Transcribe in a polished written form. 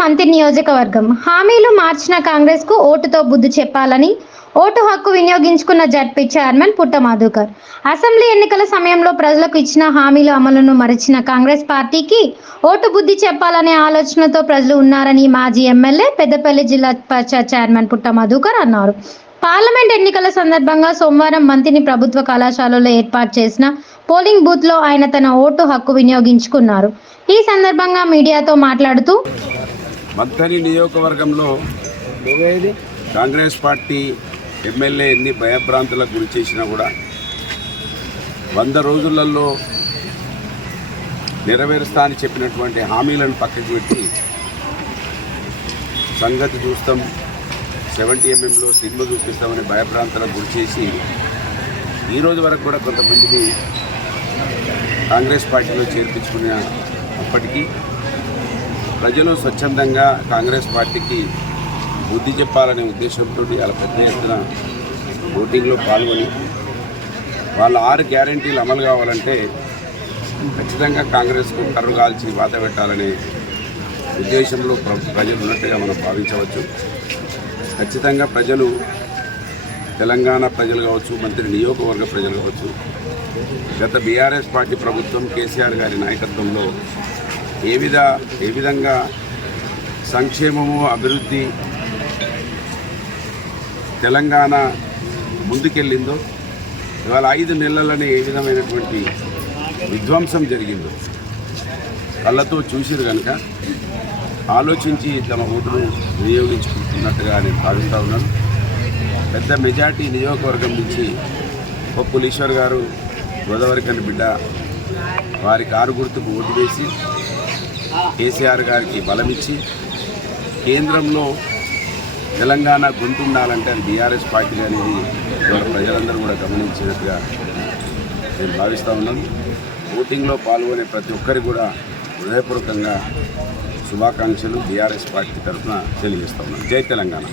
మంత్రి నియోజకవర్గం హామీలు మార్చిన కాంగ్రెస్ కు ఓటుతో బుద్ధి చెప్పాలని ఓటు హక్కు వినియోగించుకున్న జడ్పీ చైర్మన్ పుట్ట మధుకర్. అసెంబ్లీ ఎన్నికల సమయంలో ప్రజలకు ఇచ్చిన హామీల అమలును మరిచిన కాంగ్రెస్ పార్టీకి ఓటు బుద్ధి చెప్పాలనే ఆలోచనతో ప్రజలు ఉన్నారని మాజీ ఎమ్మెల్యే పెద్దపల్లి జిల్లా పరిషత్ చైర్మన్ పుట్ట మధుకర్ అన్నారు. పార్లమెంట్ ఎన్నికల సందర్భంగా సోమవారం మంత్రిని ప్రభుత్వ కళాశాలలో ఏర్పాటు చేసిన పోలింగ్ బూత్ లో ఆయన తన ఓటు హక్కు వినియోగించుకున్నారు. ఈ సందర్భంగా మీడియాతో మాట్లాడుతూ మంథని నియోజకవర్గంలో కాంగ్రెస్ పార్టీ ఎమ్మెల్యే ఎన్ని భయభ్రాంతులకు గురి చేసినా కూడా 100 రోజులలో నెరవేరుస్తా అని చెప్పినటువంటి హామీలను పక్కకు పెట్టి సంగతి చూస్తాం 70 ఎంఎంలో సినిమా చూపిస్తామని భయభ్రాంతులకు గురి చేసి ఈరోజు వరకు కూడా కొంతమందిని కాంగ్రెస్ పార్టీలో చేర్పించుకున్నప్పటికీ ప్రజలు స్వచ్ఛందంగా కాంగ్రెస్ పార్టీకి బుద్ధి చెప్పాలనే ఉద్దేశంతో వాళ్ళ పెద్ద ఎత్తున ఓటింగ్లో పాల్గొని వాళ్ళ 6 గ్యారంటీలు అమలు కావాలంటే ఖచ్చితంగా కాంగ్రెస్కు కర్రు కాల్చి వాత పెట్టాలనే ఉద్దేశంలో ప్రజలు ఉన్నట్టుగా మనం భావించవచ్చు. ఖచ్చితంగా ప్రజలు తెలంగాణ ప్రజలు కావచ్చు, మంత్రి నియోజకవర్గ ప్రజలు కావచ్చు, గత బీఆర్ఎస్ పార్టీ ప్రభుత్వం కేసీఆర్ గారి నాయకత్వంలో ఏ విధంగా సంక్షేమము అభివృద్ధి తెలంగాణ ముందుకెళ్ళిందో, ఇవాళ 5 నెలలని ఏ విధమైనటువంటి విధ్వంసం జరిగిందో కళ్ళతో చూసిరు కనుక ఆలోచించి తమ ఓటును వినియోగించుకుంటున్నట్టుగా నేను భావిస్తూ ఉన్నాను. పెద్ద మెజార్టీ నియోజకవర్గం నుంచి పప్పుల ఈశ్వర్ గారు గోదావరికని బిడ్డ, వారి కారు గుర్తుకు ఓటు వేసి కేసీఆర్ గారికి బలమిచ్చి కేంద్రంలో తెలంగాణ గొంతు ఉండాలంటే అది బీఆర్ఎస్ పార్టీ అనేది ఇవాళ ప్రజలందరూ కూడా గమనించినట్టుగా నేను భావిస్తూ ఉన్నాను. ఓటింగ్లో పాల్గొనే ప్రతి ఒక్కరికి కూడా హృదయపూర్వకంగా శుభాకాంక్షలు బీఆర్ఎస్ పార్టీ తరఫున తెలియజేస్తూ ఉన్నాను. జై తెలంగాణ.